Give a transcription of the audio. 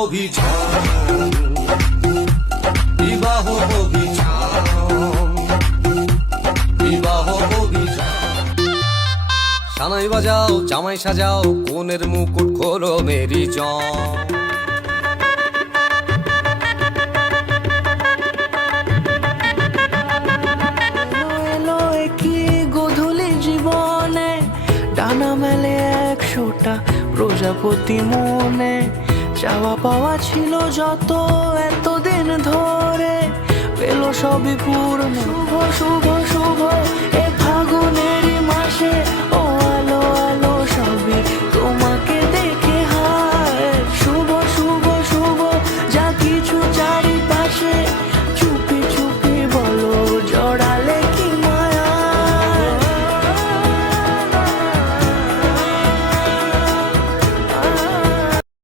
অভিযান, বিবাহ অভিযান, বিবাহ অভিযান। সানাই বাজাও, জামাই সাজাও, কোনের মুকুট খোলো মেরি জান। ডানা মেলে 100টা প্রজাপতি মনে, চাওয়া পাওয়া ছিল যত এতদিন ধরে, পেল সবই পূর্ণ। শুভ শুভ শুভ এ ফাগুনেরই মাসে, ও